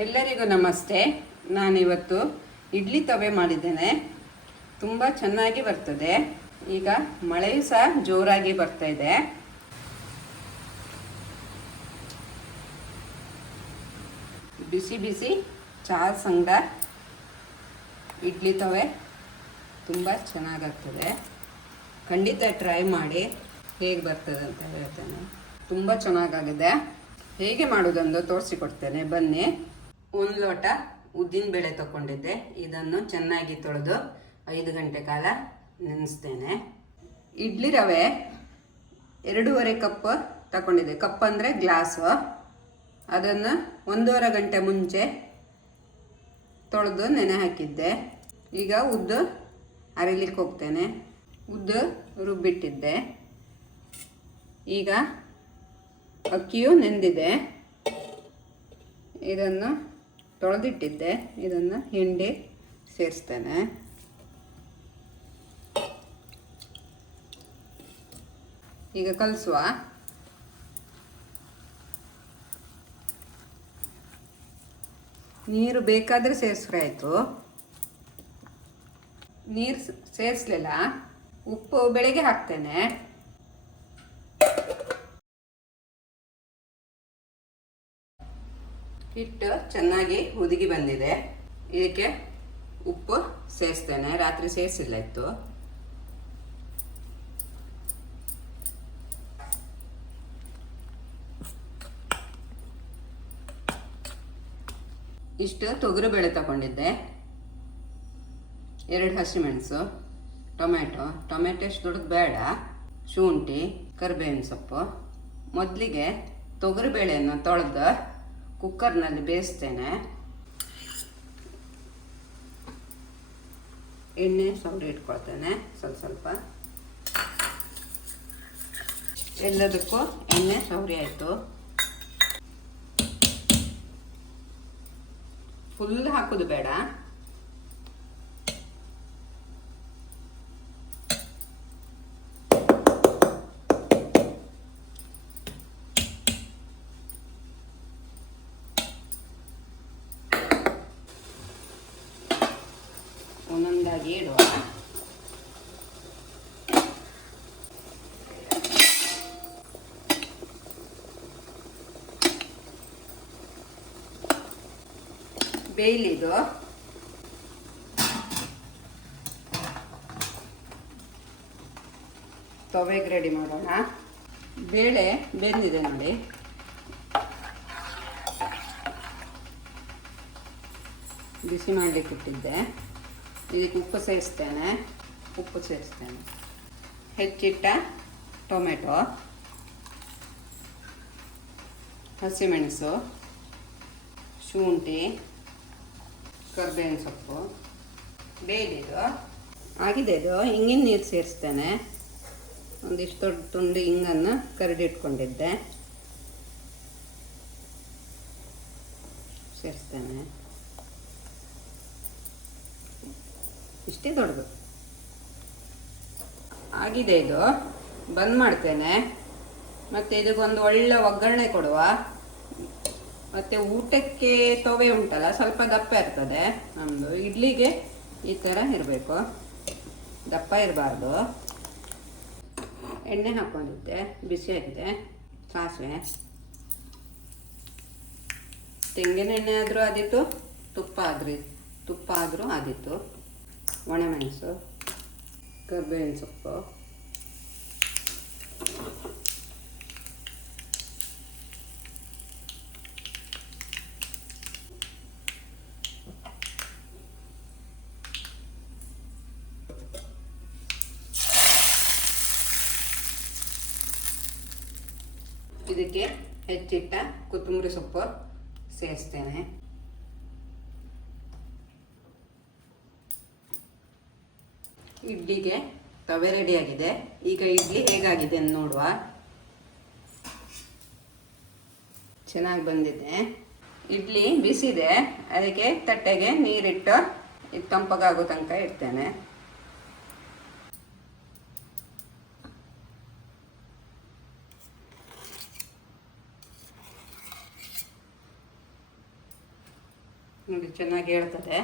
ಎಲ್ಲರಿಗೂ ನಮಸ್ತೆ. ನಾನಿವತ್ತು ಇಡ್ಲಿ ತವೆ ಮಾಡಿದ್ದೇನೆ. ತುಂಬ ಚೆನ್ನಾಗಿ ಬರ್ತದೆ. ಈಗ ಮಳೆಯೂ ಸಹ ಜೋರಾಗಿ ಬರ್ತಾ ಇದೆ. ಬಿಸಿ ಬಿಸಿ ಚಹಾ ಸಂಗಡ ಇಡ್ಲಿ ತವೆ ತುಂಬ ಚೆನ್ನಾಗಾಗ್ತದೆ. ಖಂಡಿತ ಟ್ರೈ ಮಾಡಿ, ಹೇಗೆ ಬರ್ತದೆ ಅಂತ ಹೇಳ್ತೇನೆ. ತುಂಬ ಚೆನ್ನಾಗಾಗಿದೆ. ಹೇಗೆ ಮಾಡೋದೆಂದು ತೋರಿಸಿಕೊಡ್ತೇನೆ, ಬನ್ನಿ. 1 ಲೋಟ ಉದ್ದಿನಬೇಳೆ ತಗೊಂಡಿದ್ದೆ. ಇದನ್ನು ಚೆನ್ನಾಗಿ ತೊಳೆದು 5 ಗಂಟೆ ಕಾಲ ನೆನೆಸ್ತೇನೆ. ಇಡ್ಲಿ ರವೆ 2.5 ಕಪ್ ತಗೊಂಡಿದ್ದೆ. ಕಪ್ ಅಂದರೆ ಗ್ಲಾಸು. ಅದನ್ನು 1.5 ಗಂಟೆ ಮುಂಚೆ ತೊಳೆದು ನೆನೆ ಹಾಕಿದ್ದೆ. ಈಗ ಉದ್ದು ಅರಿಲಿಕ್ಕೆ ಹೋಗ್ತೇನೆ. ಉದ್ದು ರುಬ್ಬಿಟ್ಟಿದ್ದೆ. ಈಗ ಅಕ್ಕಿಯು ನೆಂದಿದೆ. ಇದನ್ನು ತೊಳೆದಿಟ್ಟಿದ್ದೆ. ಇದನ್ನು ಹಿಂಡಿ ಸೇರಿಸ್ತೇನೆ. ಈಗ ಕಲಸುವ. ನೀರು ಬೇಕಾದರೆ ಸೇರಿಸ್ರೆ ಆಯಿತು. ನೀರು ಸೇರಿಸಲಿಲ್ಲ. ಉಪ್ಪು ಬೆಳಗ್ಗೆ ಹಾಕ್ತೇನೆ. ಹಿಟ್ಟು ಚೆನ್ನಾಗಿ ಹುದುಗಿ ಬಂದಿದೆ. ಇದಕ್ಕೆ ಉಪ್ಪು ಸೇರಿಸ್ತೇನೆ. ರಾತ್ರಿ ಸೇರಿಸಿಲ್ಲ ಇತ್ತು. ಇಷ್ಟು ತೊಗರಿಬೇಳೆ ತಗೊಂಡಿದ್ದೆ. 2 ಹಸಿಮೆಣಸು, ಟೊಮೆಟೊ ಎಷ್ಟು ದೊಡ್ಡದು ಬೇಡ, ಶುಂಠಿ, ಕರಿಬೇವಿನ ಸೊಪ್ಪು. ಮೊದಲಿಗೆ ತೊಗರಿಬೇಳೆಯನ್ನು ತೊಳೆದು ಕುಕ್ಕರ್ನಲ್ಲಿ ಬೇಯಿಸ್ತೇನೆ. ಎಣ್ಣೆ ಸೌಡೆ ಇಟ್ಕೊಳ್ತೇನೆ ಸ್ವಲ್ಪ. ಎಲ್ಲದಕ್ಕೂ ಎಣ್ಣೆ ಸೌರಿ ಆಯಿತು. ಫುಲ್ ಹಾಕೋದು ಬೇಡ. ಒಂದೊಂದಾಗಿ ಇಡುವ. ಬೇಯ್ಲಿದು. ತವೆಗೆ ರೆಡಿ ಮಾಡೋಣ. ಬೇಳೆ ಬೆಂದಿದೆ ನೋಡಿ. ಬಿಸಿ ಮಾಡಲಿಕ್ಕೆ ಇಟ್ಟಿದ್ದೆ. ಇದಕ್ಕೆ ಉಪ್ಪು ಸೇರಿಸ್ತೇನೆ. ಹೆಚ್ಚಿಟ್ಟ ಟೊಮೆಟೊ, ಹಸಿಮೆಣಸು, ಶುಂಠಿ, ಕರಿಬೇವಿನ ಸೊಪ್ಪು. ಬೇಯ್ದಿದು ಆಗಿದೆ. ಇದು ಹಿಂಗಿನ ನೀರು ಸೇರಿಸ್ತೇನೆ. ಒಂದಿಷ್ಟು ದೊಡ್ಡ ತುಂಡು ಹಿಂಗನ್ನು ಕರಿದಿಟ್ಕೊಂಡಿದ್ದೆ ಸೇರಿಸ್ತೇನೆ. ಇಷ್ಟೇ ದೊಡ್ಡದು ಆಗಿದೆ. ಇದು ಬಂದ್ ಮಾಡ್ತೇನೆ. ಮತ್ತು ಇದಕ್ಕೊಂದು ಒಳ್ಳೆ ಒಗ್ಗರಣೆ ಕೊಡುವ. ಮತ್ತು ಊಟಕ್ಕೆ ತವೆ ಉಂಟಲ್ಲ, ಸ್ವಲ್ಪ ದಪ್ಪ ಇರ್ತದೆ. ನಮ್ಮದು ಇಡ್ಲಿಗೆ ಈ ಥರ ಇರಬೇಕು, ದಪ್ಪ ಇರಬಾರ್ದು. ಎಣ್ಣೆ ಹಾಕ್ಕೊಂಡಿದ್ದೆ, ಬಿಸಿಯಾಗಿದೆ. ಸಾಸಿವೆ, ತೆಂಗಿನ ಎಣ್ಣೆ ಆದರೂ ಆದಿತ್ತು, ತುಪ್ಪ ಆದರೂ ಆದಿತ್ತು. ಒಣಮೆಣಸು, ಕರಿಬೇವಿನ ಸೊಪ್ಪು, ಇದಕ್ಕೆ ಹೆಚ್ಚಿಟ್ಟ ಕೊತ್ತಂಬರಿ ಸೊಪ್ಪು ಸೇರಿಸ್ತೇನೆ. ಇಡ್ಲಿಗೆ ತವೆ ರೆಡಿಯಾಗಿದೆ. ಈಗ ಇಡ್ಲಿ ಹೇಗಾಗಿದೆ ಅಂತ ನೋಡುವ. ಚೆನ್ನಾಗಿ ಬಂದಿದೆ. ಇಡ್ಲಿ ಬಿಸಿದೆ. ಅದಕ್ಕೆ ತಟ್ಟೆಗೆ ನೀರಿಟ್ಟು ಇದು ತಂಪಗಾಗೋ ತನಕ ಇಡ್ತೇನೆ. ನೋಡಿ ಚೆನ್ನಾಗಿ ಹೇಳ್ತದೆ.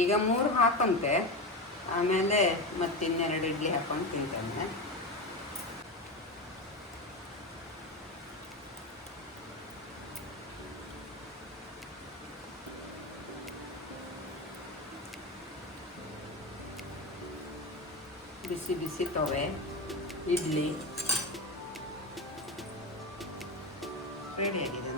ಈಗ 3 ಹಾಕೊಂತೆ, ಆಮೇಲೆ ಮತ್ತಿನ್ನೆರಡು ಇಡ್ಲಿ ಹಾಕೊಂಡು ತಿಂತೇನೆ. ಬಿಸಿ ಬಿಸಿ ತವೆ ಇಡ್ಲಿ ರೆಡಿಯಾಗಿದೆ.